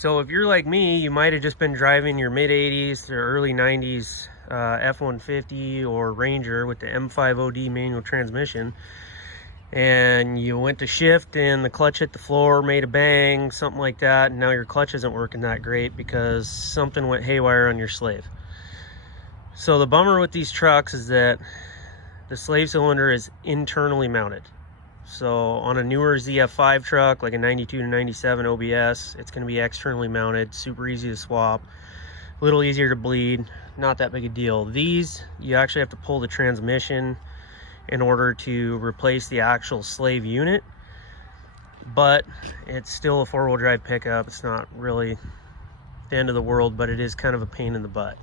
So if you're like me, you might have just been driving your mid 80s or early 90s F-150 or Ranger with the M5OD manual transmission, and you went to shift and the clutch hit the floor, made a bang, something like that, and now your clutch isn't working that great because something went haywire on your slave. So the bummer with these trucks is that the slave cylinder is internally mounted. So on a newer ZF5 truck, like a 92 to 97 OBS, it's going to be externally mounted, super easy to swap, a little easier to bleed, not that big a deal. These, you actually have to pull the transmission in order to replace the actual slave unit, but it's still a four-wheel drive pickup. It's not really the end of the world, but it is kind of a pain in the butt.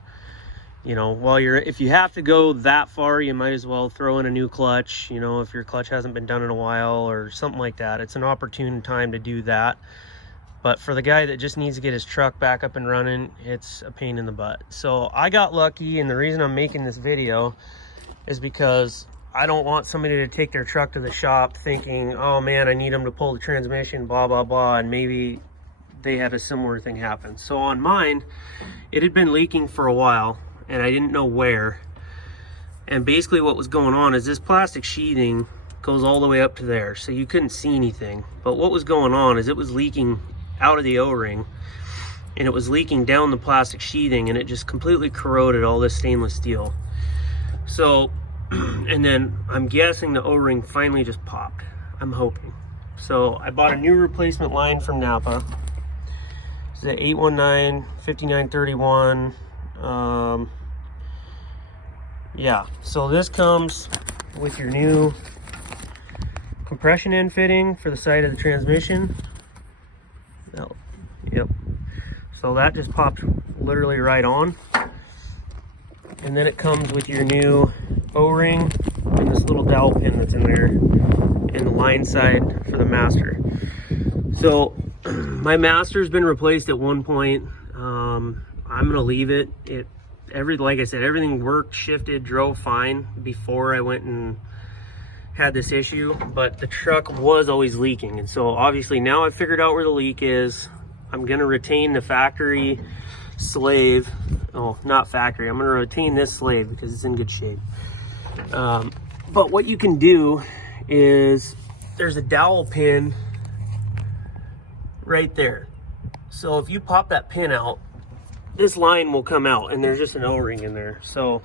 You know, if you have to go that far, you might as well throw in a new clutch, you know, if your clutch hasn't been done in a while or something like that. It's an opportune time to do that. But for the guy that just needs to get his truck back up and running, it's a pain in the butt. So I got lucky, and the reason I'm making this video is because I don't want somebody to take their truck to the shop thinking, oh man, I need them to pull the transmission, blah, blah, blah, and maybe they had a similar thing happen. So on mine, it had been leaking for a while, and I didn't know where. And basically what was going on is this plastic sheathing goes all the way up to there, so you couldn't see anything. But what was going on is it was leaking out of the O-ring, and it was leaking down the plastic sheathing, and it just completely corroded all this stainless steel. So, and then I'm guessing the O-ring finally just popped. I'm hoping. So I bought a new replacement line from Napa. It's the 819 5931. Yeah, so this comes with your new compression end fitting for the side of the transmission. Oh, yep. So that just popped literally right on. And then it comes with your new O-ring and this little dowel pin that's in there in the line side for the master. So my master's been replaced at one point. I'm gonna leave it. Like I said, everything worked, shifted, drove fine before I went and had this issue, but the truck was always leaking. And so obviously now I've figured out where the leak is. I'm gonna retain the factory slave. Oh, not factory. I'm gonna retain this slave because it's in good shape. But what you can do is there's a dowel pin right there. So if you pop that pin out, this line will come out, and there's just an O-ring in there. So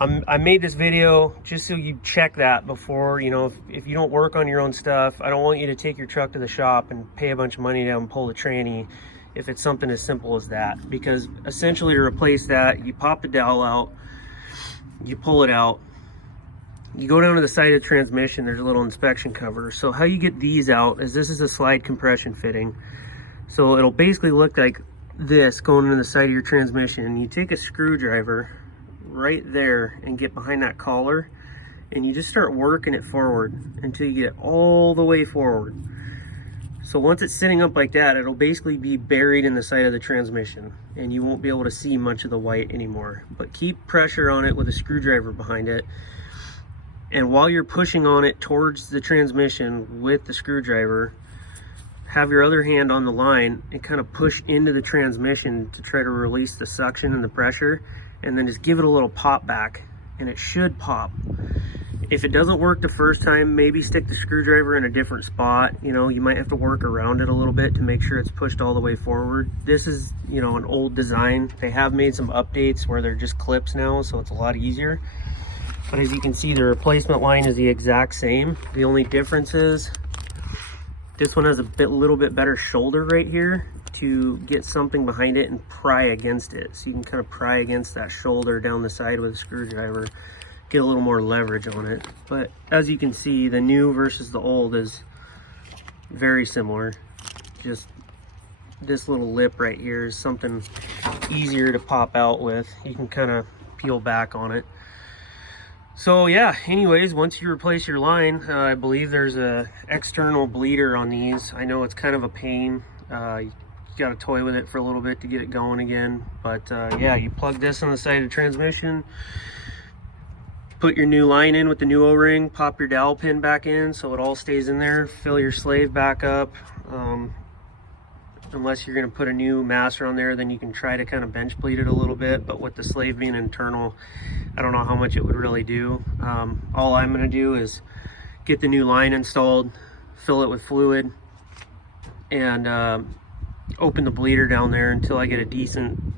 I made this video just so you check that before, you know, if you don't work on your own stuff. I don't want you to take your truck to the shop and pay a bunch of money to have them pull the tranny if it's something as simple as that. Because essentially to replace that, you pop the dowel out, you pull it out, you go down to the side of the transmission, there's a little inspection cover. So how you get these out is this is a slide compression fitting. So it'll basically look like this going into the side of your transmission. You take a screwdriver right there and get behind that collar, and you just start working it forward until you get all the way forward. So once it's sitting up like that, it'll basically be buried in the side of the transmission, and you won't be able to see much of the white anymore. But keep pressure on it with a screwdriver behind it, and while you're pushing on it towards the transmission with the screwdriver, have your other hand on the line and kind of push into the transmission to try to release the suction and the pressure, and then just give it a little pop back, and it should pop. If it doesn't work the first time, maybe stick the screwdriver in a different spot. You know, you might have to work around it a little bit to make sure it's pushed all the way forward. This is, you know, an old design. They have made some updates where they're just clips now, so it's a lot easier. But as you can see, the replacement line is the exact same. The only difference is this one has a little bit better shoulder right here to get something behind it and pry against it. So you can kind of pry against that shoulder down the side with a screwdriver, get a little more leverage on it. But as you can see, the new versus the old is very similar. Just this little lip right here is something easier to pop out with. You can kind of peel back on it. So yeah, anyways, once you replace your line, I believe there's a external bleeder on these. I know it's kind of a pain. You got to toy with it for a little bit to get it going again. But yeah, you plug this on the side of the transmission, put your new line in with the new O-ring, pop your dowel pin back in so it all stays in there, fill your slave back up, unless you're going to put a new master on there, then you can try to kind of bench bleed it a little bit. But with the slave being internal, I don't know how much it would really do. All I'm going to do is get the new line installed, fill it with fluid, and open the bleeder down there until I get a decent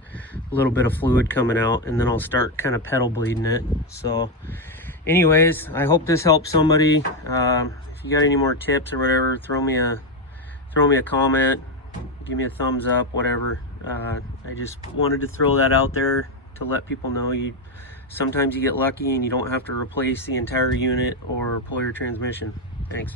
little bit of fluid coming out, and then I'll start kind of pedal bleeding it. So anyways, I hope this helps somebody. If you got any more tips or whatever, throw me a comment, give me a thumbs up, whatever. I just wanted to throw that out there to let people know sometimes you get lucky and you don't have to replace the entire unit or pull your transmission. Thanks.